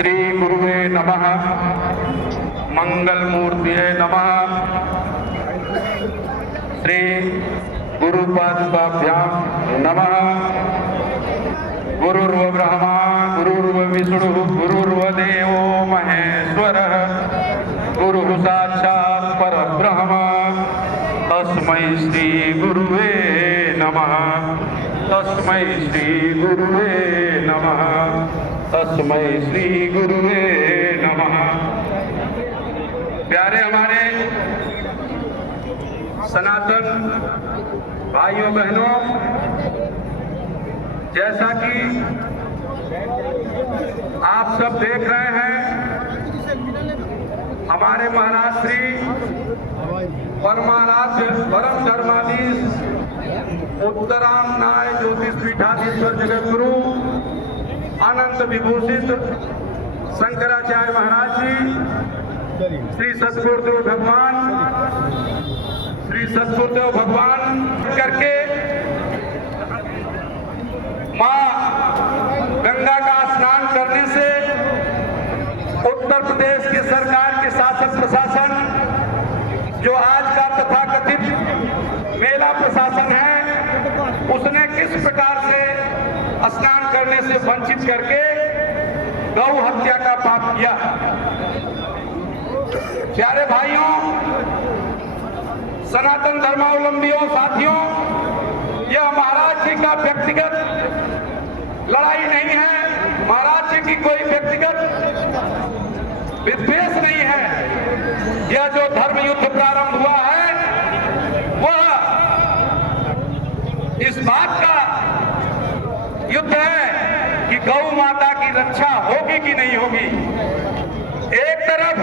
श्री गुरुवे नमः। मंगल मूर्तिये नमः। श्री गुरुपादुकाभ्यां नमः। गुरुर्व ब्रह्मा गुरुर्व विष्णु गुरुर्वदेवो महेश्वरः गुरुः साक्षात् परब्रह्म तस्मै श्री गुरुवे नमः। तस्मै श्री गुरुवे नमः। तस्मै श्री गुरुवे नमः। प्यारे हमारे सनातन भाइयों बहनों, जैसा कि आप सब देख रहे हैं, हमारे महाराज श्री परमाराध्य परम धर्माधीश उत्तरामनाय ज्योतिष पीठाधीश्वर जगत गुरु अनंत विभूषित शंकराचार्य महाराज जी, श्री सद्गुरुदेव भगवान करके मां गंगा का स्नान करने से उत्तर प्रदेश की सरकार के शासन प्रशासन, जो आज का तथाकथित मेला प्रशासन है, उसने किस प्रकार से स्नान करने से वंचित करके गौ हत्या का पाप किया। प्यारे भाइयों, सनातन धर्मावलंबियों, साथियों, यह महाराज जी का व्यक्तिगत लड़ाई नहीं है। महाराज जी की कोई व्यक्तिगत विद्वेष नहीं है। यह जो धर्म युद्ध प्रारंभ हुआ है, वह इस बात का युद्ध है कि गौ माता की रक्षा होगी कि नहीं होगी। एक तरफ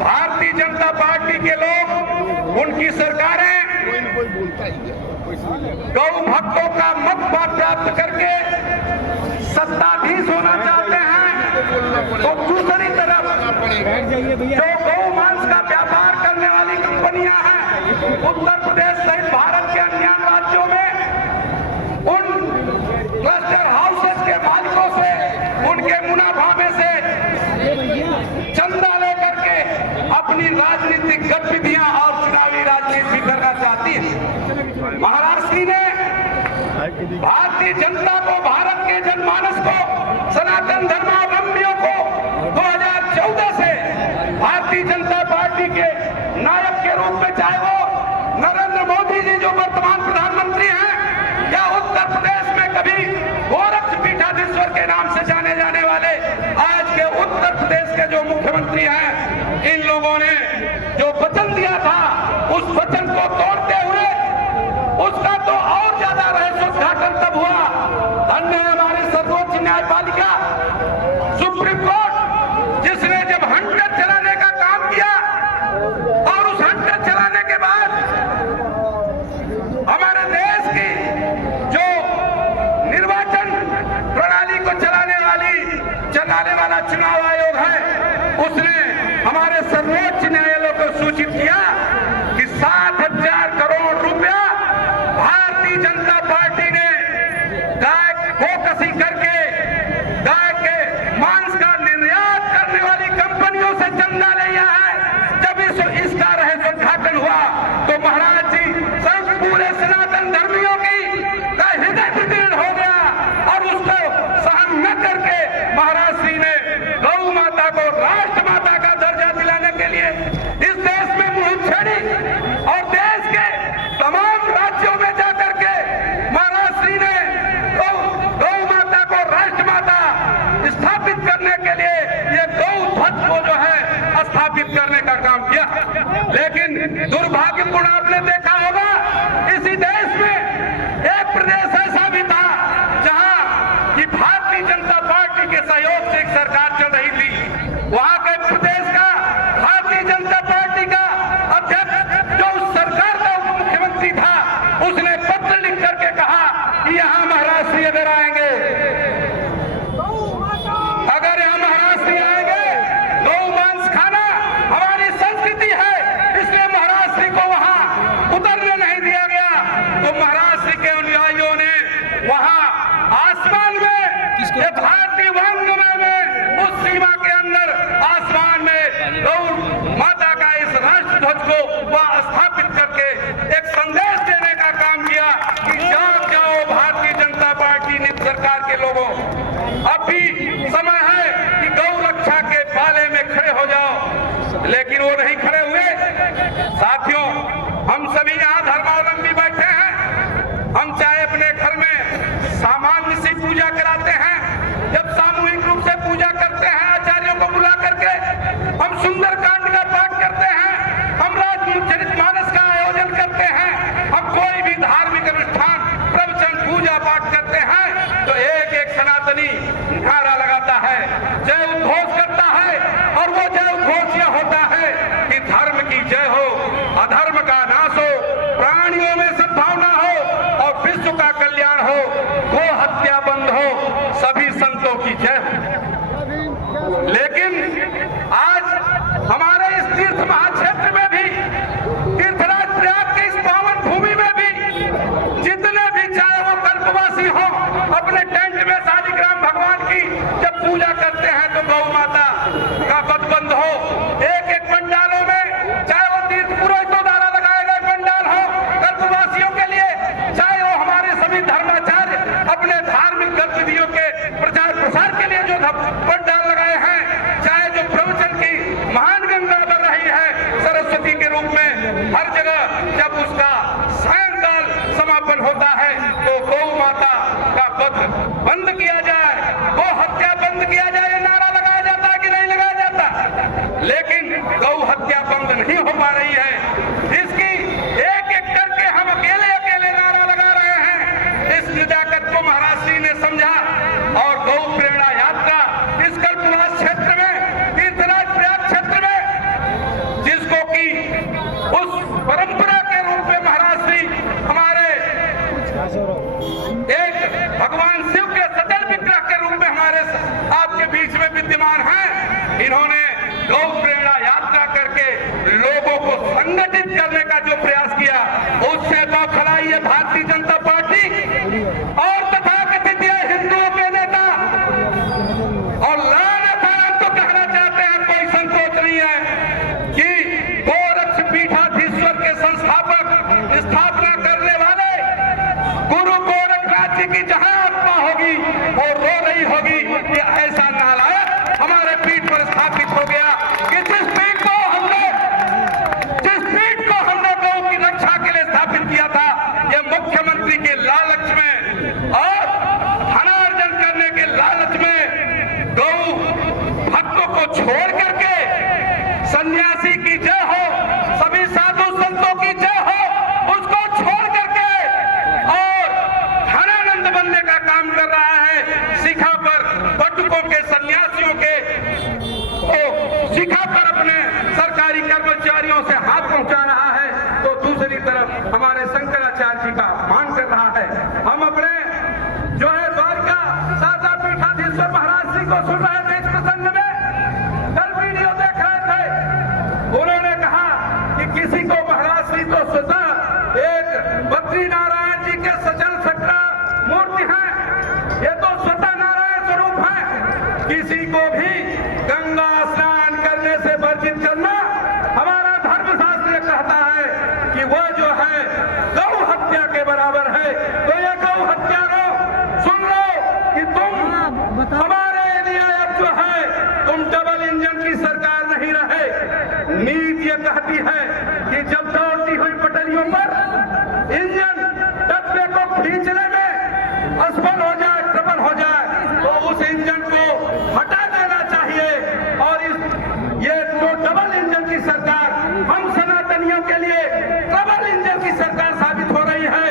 भारतीय जनता पार्टी के लोग, उनकी सरकारें गौ भक्तों का मत प्राप्त करके सत्ताधीश होना चाहते हैं, तो दूसरी तरफ जो गौ मांस का व्यापार करने वाली कंपनियां हैं, उत्तर प्रदेश सहित भारत के अन्य राज्यों में उन क्लस्टर हाउसेस के मालिकों से, उनके मुनाफा में से चंदा लेकर के अपनी राजनीतिक गतिविधियां और चुनावी राजनीति करना चाहती है। महाराष्ट्र ने भारतीय जनता को, भारत के जनमानस को, सनातन धर्मावलंबियों को 2014 से भारतीय जनता पार्टी के नायक के रूप में, चाहे वो नरेंद्र मोदी जी जो वर्तमान प्रधानमंत्री हैं, या उत्तर प्रदेश में कभी गोरक्ष पीठाधीश्वर के नाम से जाने जाने वाले आज के उत्तर प्रदेश के जो मुख्यमंत्री हैं, इन लोगों ने जो वचन दिया था, उस वचन को तोड़ते हुए उसका तो और ज्यादा रहस्योद्घाटन तब हुआ। धन्य है हमारे सर्वोच्च न्यायपालिका सुप्रीम कोर्ट, जिसने जब हंटर चलाने का काम किया और उस हंटर चलाने के बाद हमारे देश की जो निर्वाचन प्रणाली को चलाने वाला चुनाव आयोग है, उसने हमारे सर्वोच्च न्यायालय को सूचित किया कि 7,000 करोड़ रुपया भारतीय जनता पार्टी ने गाय गोकसी करके गाय के मांस का निर्यात करने वाली कंपनियों से चंदा लिया है। जब इसका रहस्योद्घाटन हुआ तो महाराज जी सब पूरे सनातन धर्मियों का हृदय विदीर्ण हो गया और उसको सहन न करके महाराज श्री ने गौ माता को राष्ट्र माता का दर्जा दिलाने के लिए इस देश में मुहिम लेकिन वो नहीं खड़े हुए। साथियों, हम सभी यहाँ धर्मावलंबी बैठे हैं। हम चाहे अपने घर में सामान्य सी पूजा कराते हैं, जब सामूहिक रूप से पूजा करते हैं आचार्यों को बुला करके, हम सुंदरकांड का पाठ करते हैं, हम रामचरितमानस का आयोजन करते हैं, हम कोई भी धार्मिक अनुष्ठान, प्रवचन, पूजा पाठ करते हैं, तो एक एक सनातनी नारा लगाता है, जय उद्घोष करता है। और वो जय उद्घोष यह होता है कि धर्म की जय हो, अधर्म का नाश हो, प्राणियों में सद्भावना हो और विश्व का कल्याण हो, गो हत्या बंद हो, सभी संतों की जय हो। लेकिन आज हमारे इस तीर्थ महाक्षेत्र में भी, तीर्थराज प्रयाग के इस पावन भूमि में भी, जितने भी चाहे वो कल्पवासी हो, अपने टेंट में शालिग्राम भगवान की जब पूजा करते हैं तो गौ माता का पद बंद हो। एक एक पंडालों में, चाहे वो तीर्थ पुरोहितों द्वारा लगाए गए पंडाल हो कल्पवासियों के लिए, चाहे वो हमारे सभी धर्माचार्य अपने धार्मिक गतिविधियों के प्रचार प्रसार के लिए जो पंडाल लगाए हैं, चाहे जो प्रवचन की महान गंगा बन रही है सरस्वती के रूप में, हर जगह जब उसका सायंकाल समापन होता है तो गौ माता का वध बंद किया जाए, गौ हत्या बंद किया जाए, ये नारा लगाया जाता है कि नहीं लगाया जाता। लेकिन गौ हत्या बंद नहीं हो पा रही है। इसकी एक एक करके हम अकेले अकेले नारा लगा रहे हैं। इस नजाकत को महाराज श्री ने समझा और गौ प्रेरणा यात्रा इस कल्पवास क्षेत्र में, तीर्थराज प्रयाग क्षेत्र में, जिसको कि उस परंपरा के रूप में महाराज श्री हमारे एक भगवान शिव के सचल विग्रह के रूप में हमारे आपके बीच में विद्यमान हैं। इन्होंने गौ प्रेरणा यात्रा करके लोगों को संगठित करने का जो प्रयास किया, उससे बौखलाई है भारतीय जनता पार्टी और तथाकथित हिंदुओं के नेता। और लानत तो कहना चाहते हैं, कोई संकोच नहीं है कि गोरक्ष पीठाधीश्वर के संस्थापक, स्थापना करने वाले गुरु गोरखनाथ जी की जहां आत्मा होगी वो रो रही होगी कि ऐसा नालायक हमारे पीठ पर स्थापित हो गया कि जिस पीठ को हमने गौ की रक्षा के लिए स्थापित किया था, ये मुख्यमंत्री के लालच में और धनार्जन करने के लालच में गौ भक्तों को छोड़ करके सन्यासी की जय हो, सभी साधु संतों की जय हो, उसको छोड़ करके और धनानंद बनने का काम कर रहा है। शिखा पर बटुकों के, सन्यासियों के शिखा पर अपने सरकारी कर्मचारियों से हाथ पहुंचा रहा है, तो दूसरी तरफ हमारे शंकराचार्य जी का अपमान कर रहा है। हम अपने जो है द्वारका शारदा पीठाधीश्वर महाराज जी को सुन रहे थे इस प्रसंग में, कल वीडियो देख रहे थे। उन्होंने कहा कि किसी को महाराज श्री तो स्वतः एक बद्री नारायण जी के सचल सक्रा मूर्ति है, ये तो स्वतः नारायण स्वरूप है। किसी को भी गंगा स्नान करने से वर्जित करना हमारा धर्मशास्त्र कहता है कि वह जो है गौ हत्या के बराबर है। तो ये गौ हत्या को सुन लो कि तुम हमारे लिए अब जो है तुम डबल इंजन की सरकार नहीं रहे। नीति ये कहती है कि जब दौड़ती हुई पटरियों पर इंजन डब्बे को खींचने में असफल हो जाए, ट्रबल हो जाए, तो उस इंजन को हटा देना चाहिए। और ये जो डबल इंजन की सरकार हम सनातनियों के लिए डबल इंजन की सरकार साबित हो रही है।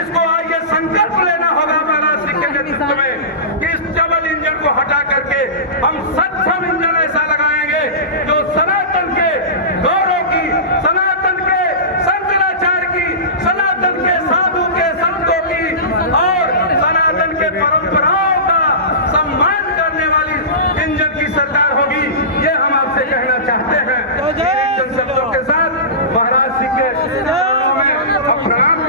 इसको आगे संकल्प लेना होगा महाराज श्री के नेतृत्व में कि इस डबल इंजन को हटा करके हम